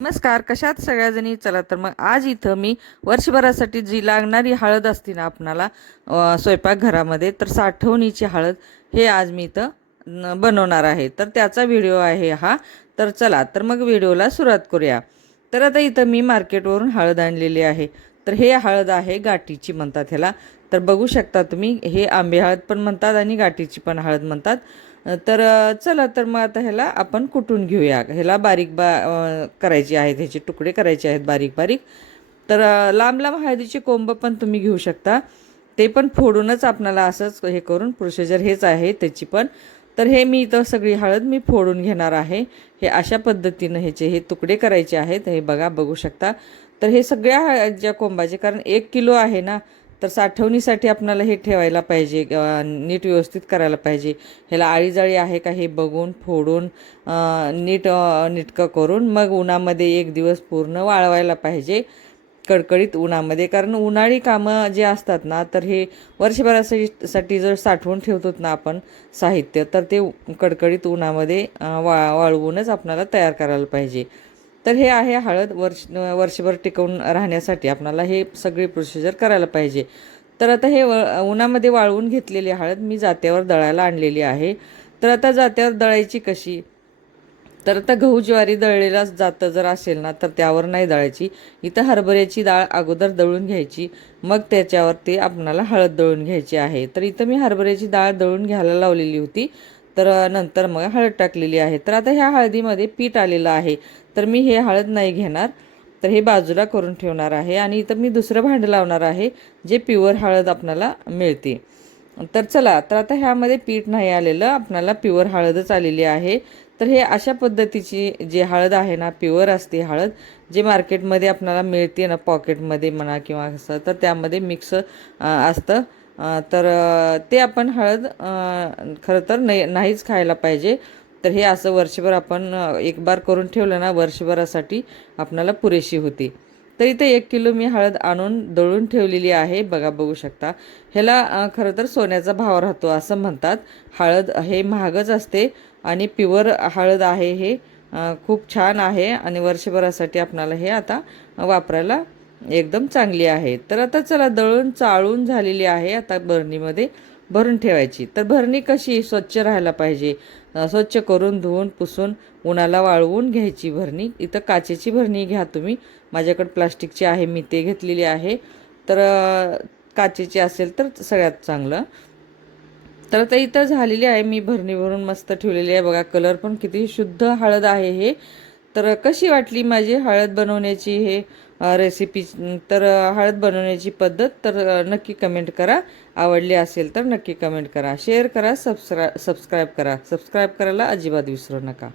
नमस्कार, कशात सगळ्याजणी. चला तर मग आज इथं मी वर्षभरासाठी जी लागणारी हळद असते ना आपणाला स्वयंपाकघरामध्ये, तर साठवणीची हळद हे आज मी इथं बनवणार आहे. तर त्याचा व्हिडिओ आहे हा. तर चला तर मग व्हिडिओला सुरुवात करूया. तर आता इथं मी मार्केटवरून हळद आणलेली आहे. तर हे हळद आहे गाठीची म्हणतात ह्याला. तर बघू शकता तुम्ही, हे आंबे हळद पण म्हणतात आणि गाठीची पण हळद म्हणतात. तर चला तर मग आता ह्याला आपण कुटून घेऊया. ह्याला करायची आहेत, ह्याचे तुकडे करायचे आहेत बारीक बारीक. तर लांब लांब हळदीचे कोंब पण तुम्ही घेऊ शकता. ते पण फोडूनच आपणाला असंच हे करून प्रोसिजर हेच आहे त्याची पण. तर हे मी इथं सगळी हळद मी फोडून घेणार आहे. हे अशा पद्धतीनं ह्याचे हे तुकडे करायचे आहेत. हे बघू शकता. तर हे सगळ्या ज्या कोंबाचे, कारण 1 किलो आहे ना, तर साठवणीसाठी आपणाला हे ठेवायला पाहिजे, नीट व्यवस्थित करायला पाहिजे. ह्याला आळीजाळी आहे का हे बघून फोडून नीटकं करून मग उन्हामध्ये 1 दिवस पूर्ण वाळवायला पाहिजे, कडकडीत उन्हामध्ये. कारण उन्हाळी कामं जे असतात ना, तर हे वर्षभरासाठी जर साठवून ठेवतो ना आपण साहित्य, तर ते कडकडीत उन्हामध्ये वाळवूनच आपल्याला तयार करायला पाहिजे. तर हे आहे हळद. वर्षभर टिकवून राहण्यासाठी आपल्याला हे सगळी प्रोसिजर करायला पाहिजे. तर आता हे उन्हामध्ये वाळवून घेतलेली हळद मी जात्यावर दळायला आणलेली आहे. तर आता जात्यावर दळायची कशी, तर आता गहू ज्वारी दळलेला जातं जर असेल ना, तर त्यावर नाही दळायची. इथं हरभऱ्याची डाळ अगोदर दळून घ्यायची, मग त्याच्यावरती आपणाला हळद दळून घ्यायची आहे. तर इथं मी हरभऱ्याची डाळ दळून घ्यायला लावलेली होती. तर नंतर मग हळद टाकलेली आहे. तर आता ह्या हळदीमध्ये पीठ आलेलं आहे. तर मी हे हळद नाही घेणार, तर हे बाजूला करून ठेवणार आहे. आणि इथं मी दुसरं भांडं लावणार आहे, जे प्युअर हळद आपणाला मिळते. तर चला, तर आता ह्यामध्ये पीठ नाही आलेलं, आपणाला प्युअर हळदच आलेली आहे. तर हे अशा पद्धतीची जे हळद आहे ना, प्युअर असते हळद, जे मार्केटमध्ये आपल्याला मिळते ना, पॉकेटमध्ये म्हणा किंवा असं, तर त्यामध्ये मिक्स असतं. तर ते आपण हळद खरं तर नाहीच खायला पाहिजे. तर हे असं वर्षभर आपण एक बार करून ठेवलं ना, वर्षभरासाठी आपल्याला पुरेशी होती. तर इथे 1 किलो मी हळद आणून दळून ठेवलेली आहे. बघू शकता. ह्याला खरं तर सोन्याचा भाव राहतो असं म्हणतात. हळद हे महागच असते आणि प्युअर हळद आहे हे. खूप छान आहे आणि वर्षभरासाठी आपणाला हे आता वापरायला एकदम चांगली आहे. तर आता चला, दळून चाळून झालेली आहे. आता बरणीमध्ये भरून ठेवायची. तर भरणी कशी स्वच्छ राहायला पाहिजे, स्वच्छ करून धुवून पुसून उन्हाला वाळवून घ्यायची भरणी. इथं काचेची भरणी घ्या तुम्ही. माझ्याकडे प्लास्टिकची आहे, मी ते घेतलेली आहे. तर काचेची असेल तर सगळ्यात चांगलं. तर आता इथं झालेली आहे, मी भरणी भरून मस्त ठेवलेली आहे. बघा, कलर पण किती शुद्ध हळद आहे हे. तर कशी वाटली माझी हळद बनवण्याची हे रेसिपी, तर हळद बनवण्याची पद्धत, तर नक्की कमेंट करा. आवडली असेल तर नक्की कमेंट करा, शेअर करा, सबस्क्राईब करा. सबस्क्राईब करायला अजिबात विसरू नका.